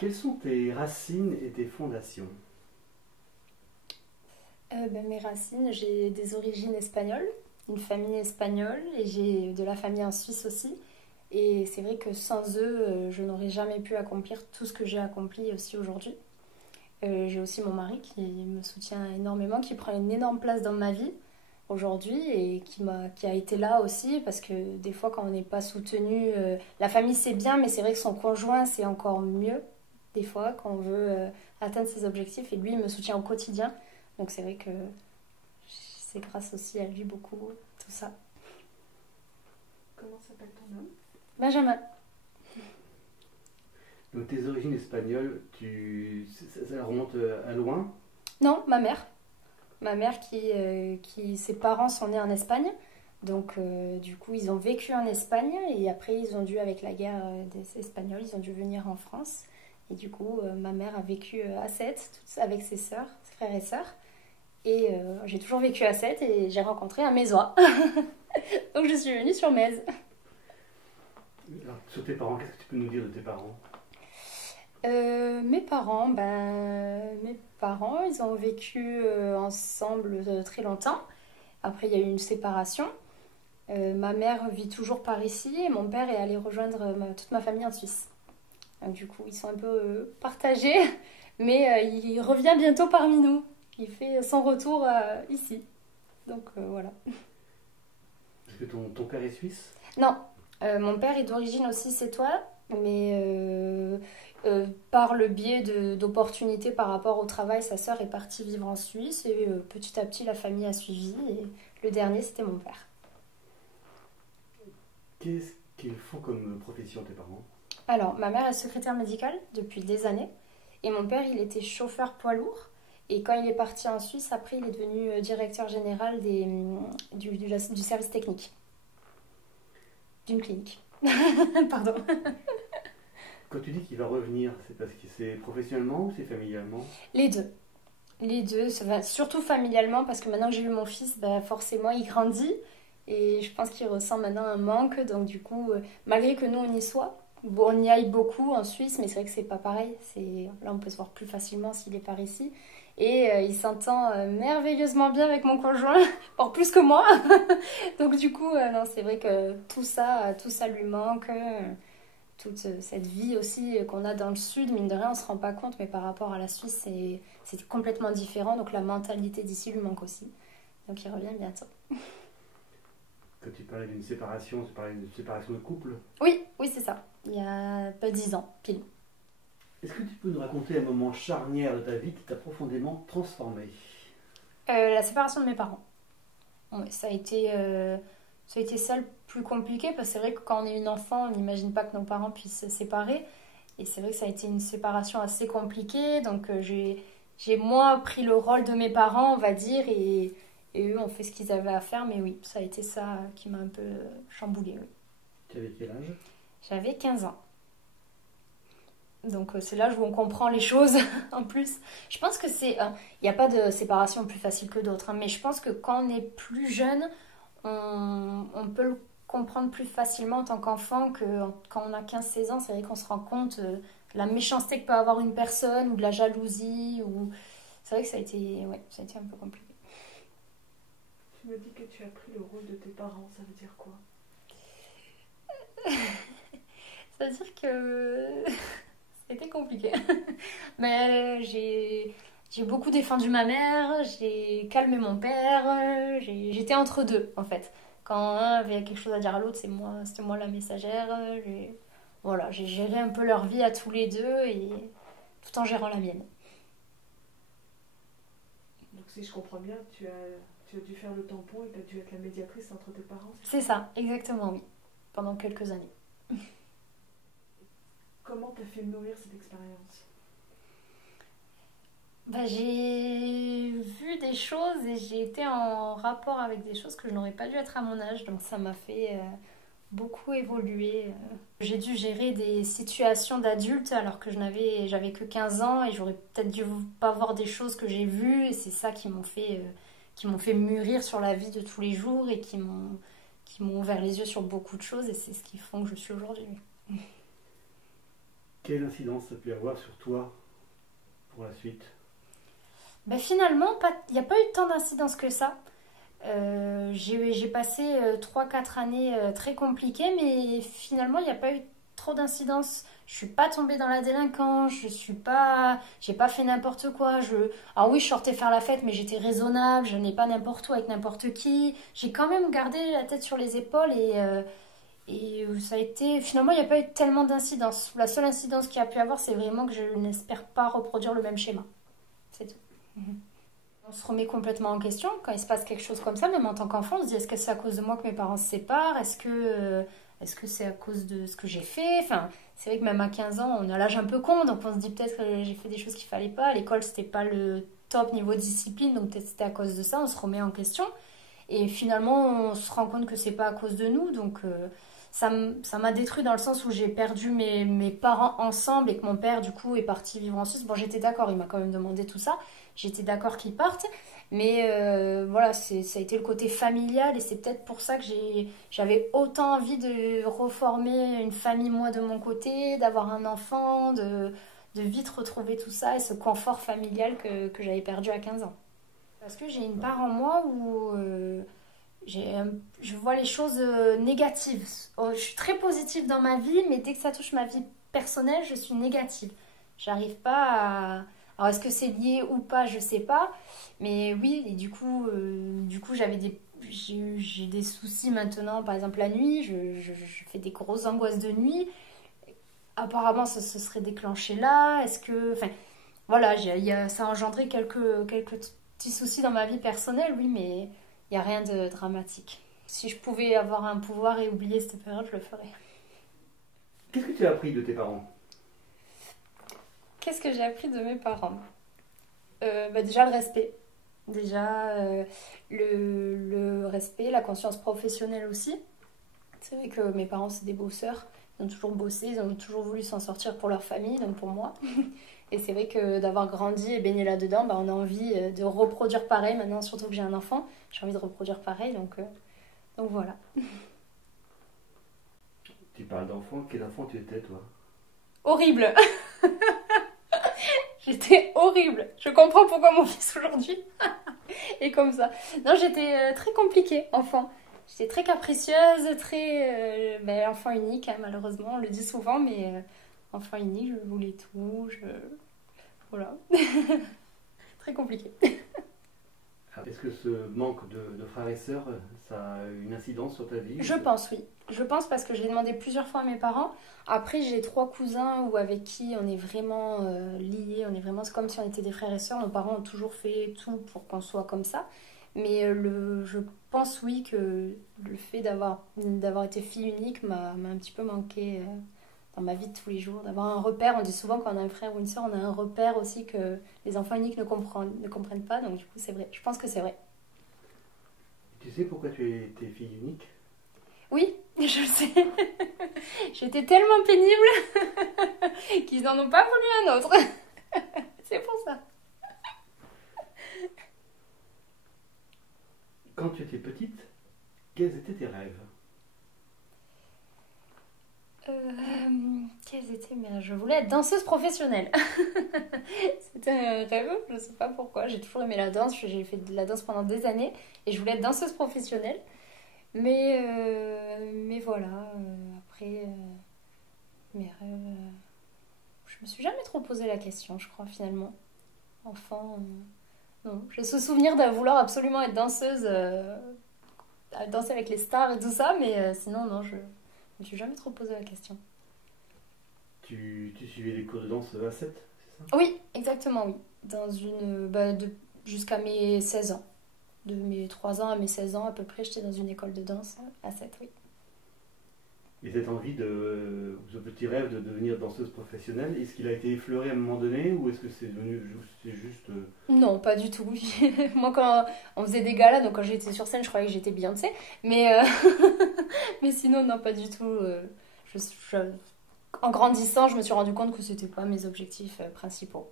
Quelles sont tes racines et tes fondations? Mes racines, j'ai des origines espagnoles, une famille espagnole et j'ai de la famille en Suisse aussi. Et c'est vrai que sans eux, je n'aurais jamais pu accomplir tout ce que j'ai accompli aussi aujourd'hui. J'ai aussi mon mari qui me soutient énormément, qui prend une énorme place dans ma vie aujourd'hui et qui a été là aussi parce que des fois quand on n'est pas soutenu, la famille c'est bien mais c'est vrai que son conjoint c'est encore mieux des fois quand on veut atteindre ses objectifs et lui il me soutient au quotidien. Donc c'est vrai que c'est grâce aussi à lui beaucoup tout ça. Comment s'appelle ton homme? Benjamin. Donc tes origines espagnoles, ça remonte à loin? Non, ma mère. Ma mère ses parents sont nés en Espagne. Donc du coup ils ont vécu en Espagne et après ils ont dû avec la guerre des Espagnols, ils ont dû venir en France. Et du coup ma mère a vécu à Sète avec ses sœurs, ses frères et sœurs. Et j'ai toujours vécu à Sète et j'ai rencontré un Mézois. Donc je suis venue sur Metz. Alors, sur tes parents, qu'est-ce que tu peux nous dire de tes parents? Mes parents, ils ont vécu ensemble très longtemps. Après, il y a eu une séparation. Ma mère vit toujours par ici et mon père est allé rejoindre toute ma famille en Suisse. Donc, du coup, ils sont un peu partagés, mais il revient bientôt parmi nous. Il fait son retour ici. Donc, voilà. Est-ce que ton père est suisse? Non, mon père est d'origine aussi sétoise, mais par le biais d'opportunités par rapport au travail, sa sœur est partie vivre en Suisse et petit à petit la famille a suivi et le dernier c'était mon père. Qu'est-ce qu'ils font comme profession, tes parents? Alors, ma mère est secrétaire médicale depuis des années et mon père il était chauffeur poids lourd et quand il est parti en Suisse, après il est devenu directeur général du service technique d'une clinique. Pardon. Quand tu dis qu'il va revenir, c'est parce que c'est professionnellement ou c'est familialement? Les deux. Les deux, ça va surtout familialement parce que maintenant que j'ai eu mon fils, bah forcément il grandit et je pense qu'il ressent maintenant un manque. Donc du coup, malgré que nous on y soit, bon, on y aille beaucoup en Suisse, mais c'est vrai que c'est pas pareil. Là on peut se voir plus facilement s'il est par ici. Et il s'entend merveilleusement bien avec mon conjoint, encore plus que moi. Donc du coup, non, c'est vrai que tout ça lui manque. Toute cette vie aussi qu'on a dans le sud, mine de rien, on se rend pas compte, mais par rapport à la Suisse, c'est complètement différent. Donc la mentalité d'ici lui manque aussi. Donc il revient bientôt. Quand tu parlais d'une séparation, tu parlais d'une séparation de couple? Oui, oui, c'est ça. Il y a pas 10 ans, pile. Est-ce que tu peux nous raconter un moment charnière de ta vie qui t'a profondément transformé? La séparation de mes parents. Ouais, ça a été ça le plus compliqué parce que c'est vrai que quand on est une enfant, on n'imagine pas que nos parents puissent se séparer. Et c'est vrai que ça a été une séparation assez compliquée. Donc j'ai moi pris le rôle de mes parents, on va dire, et eux ont fait ce qu'ils avaient à faire. Mais oui, ça a été ça qui m'a un peu chamboulée. Oui. Tu avais quel âge? J'avais 15 ans. Donc c'est l'âge où on comprend les choses en plus. Je pense que il n'y a pas de séparation plus facile que d'autres, hein, mais je pense que quand on est plus jeune, on peut le comprendre plus facilement en tant qu'enfant que quand on a 15-16 ans. C'est vrai qu'on se rend compte de la méchanceté que peut avoir une personne ou de la jalousie. C'est vrai que ouais, ça a été un peu compliqué. Tu me dis que tu as pris le rôle de tes parents, ça veut dire quoi? Ça veut dire que c'était compliqué. Mais j'ai beaucoup défendu ma mère, j'ai calmé mon père, j'étais entre deux en fait. Quand un avait quelque chose à dire à l'autre, c'était moi la messagère. Voilà, j'ai géré un peu leur vie à tous les deux et tout en gérant la mienne. Donc si je comprends bien, tu as dû faire le tampon et tu as dû être la médiatrice entre tes parents. C'est ça, exactement, oui. Pendant quelques années. Comment t'as fait nourrir cette expérience? J'ai vu des choses et j'ai été en rapport avec des choses que je n'aurais pas dû être à mon âge. Donc ça m'a fait beaucoup évoluer. J'ai dû gérer des situations d'adultes alors que j'avais que 15 ans et j'aurais peut-être dû pas voir des choses que j'ai vues. Et c'est ça qui m'ont fait mûrir sur la vie de tous les jours et qui m'ont ouvert les yeux sur beaucoup de choses. Et c'est ce qui font que je suis aujourd'hui. Quelle incidence ça peut avoir sur toi pour la suite? Ben finalement, il n'y a pas eu tant d'incidence que ça. J'ai passé 3-4 années très compliquées, mais finalement, il n'y a pas eu trop d'incidence. Je suis pas tombée dans la délinquance, j'ai pas fait n'importe quoi. Alors oui, je sortais faire la fête, mais j'étais raisonnable, je n'ai pas n'importe où avec n'importe qui. J'ai quand même gardé la tête sur les épaules et ça a été. Finalement, il n'y a pas eu tellement d'incidence. La seule incidence qu'il y a pu avoir, c'est vraiment que je n'espère pas reproduire le même schéma. C'est tout. On se remet complètement en question quand il se passe quelque chose comme ça, même en tant qu'enfant, on se dit est-ce que c'est à cause de moi que mes parents se séparent, est-ce que c'est à cause de ce que j'ai fait, enfin, c'est vrai que même à 15 ans, on a l'âge un peu con, donc on se dit peut-être que j'ai fait des choses qu'il fallait pas, à l'école c'était pas le top niveau discipline, donc peut-être c'était à cause de ça, on se remet en question, et finalement on se rend compte que c'est pas à cause de nous, donc ça m'a détruit dans le sens où j'ai perdu mes parents ensemble et que mon père du coup est parti vivre en Suisse. Bon, j'étais d'accord, il m'a quand même demandé tout ça, j'étais d'accord qu'il parte, mais voilà, ça a été le côté familial et c'est peut-être pour ça que j'avais autant envie de reformer une famille moi de mon côté, d'avoir un enfant, de vite retrouver tout ça et ce confort familial que j'avais perdu à 15 ans. Parce que j'ai une part en moi où je vois les choses négatives. Je suis très positive dans ma vie, mais dès que ça touche ma vie personnelle, je suis négative. J'arrive pas à... Alors, est-ce que c'est lié ou pas, je sais pas. Mais oui, et du coup j'ai des soucis maintenant. Par exemple, la nuit, je fais des grosses angoisses de nuit. Apparemment, ça se serait déclenché là. Est-ce que... Enfin, voilà, ça a engendré quelques petits soucis dans ma vie personnelle, oui, mais il n'y a rien de dramatique. Si je pouvais avoir un pouvoir et oublier cette période, je le ferais. Qu'est-ce que tu as appris de tes parents? Qu'est-ce que j'ai appris de mes parents? Déjà le respect. Déjà le respect, la conscience professionnelle aussi. C'est vrai que mes parents, c'est des bosseurs. Ils ont toujours bossé, ils ont toujours voulu s'en sortir pour leur famille, donc pour moi. Et c'est vrai que d'avoir grandi et baigné là-dedans, on a envie de reproduire pareil. Maintenant, surtout que j'ai un enfant, j'ai envie de reproduire pareil, donc voilà. Tu parles d'enfant, quel enfant tu étais toi? Horrible. J'étais horrible. Je comprends pourquoi mon fils aujourd'hui est comme ça. Non, j'étais très compliquée, enfant. J'étais très capricieuse, très... enfant unique, hein, malheureusement. On le dit souvent, mais enfant unique, je voulais tout. Voilà. Très compliqué. Est-ce que ce manque de frères et sœurs, ça a une incidence sur ta vie? Je pense, oui. Je pense parce que je l'ai demandé plusieurs fois à mes parents. Après, j'ai 3 cousins avec qui on est vraiment liés. On est vraiment comme si on était des frères et sœurs. Nos parents ont toujours fait tout pour qu'on soit comme ça. Mais je pense, oui, que le fait d'avoir été fille unique m'a un petit peu manqué dans ma vie de tous les jours. D'avoir un repère. On dit souvent quand on a un frère ou une sœur, on a un repère aussi que les enfants uniques ne comprennent pas. Donc du coup, c'est vrai. Je pense que c'est vrai. Tu sais pourquoi tu étais fille unique? Oui, je le sais. J'étais tellement pénible qu'ils n'en ont pas voulu un autre. C'est pour ça. Quand tu étais petite, quels étaient tes rêves? Quels étaient mes rêves? Je voulais être danseuse professionnelle. C'était un rêve, je ne sais pas pourquoi. J'ai toujours aimé la danse, j'ai fait de la danse pendant des années et je voulais être danseuse professionnelle. Mais voilà, après, mes rêves... je me suis jamais trop posé la question, je crois, finalement. Enfant, non. J'ai ce souvenir de vouloir absolument être danseuse, danser avec les stars et tout ça, mais sinon, non, je me suis jamais trop posé la question. Tu suivais les cours de danse à 7, c'est ça? Oui, exactement, oui. Dans jusqu'à mes 16 ans. De mes 3 ans à mes 16 ans à peu près, j'étais dans une école de danse à 7, oui. Et cette envie ce petit rêve de devenir danseuse professionnelle, est-ce qu'il a été effleuré à un moment donné ou est-ce que c'est juste... Non, pas du tout. Moi, quand on faisait des galas, donc quand j'étais sur scène, je croyais que j'étais Beyoncé, mais sinon, non, pas du tout. En grandissant, je me suis rendu compte que c'était pas mes objectifs principaux.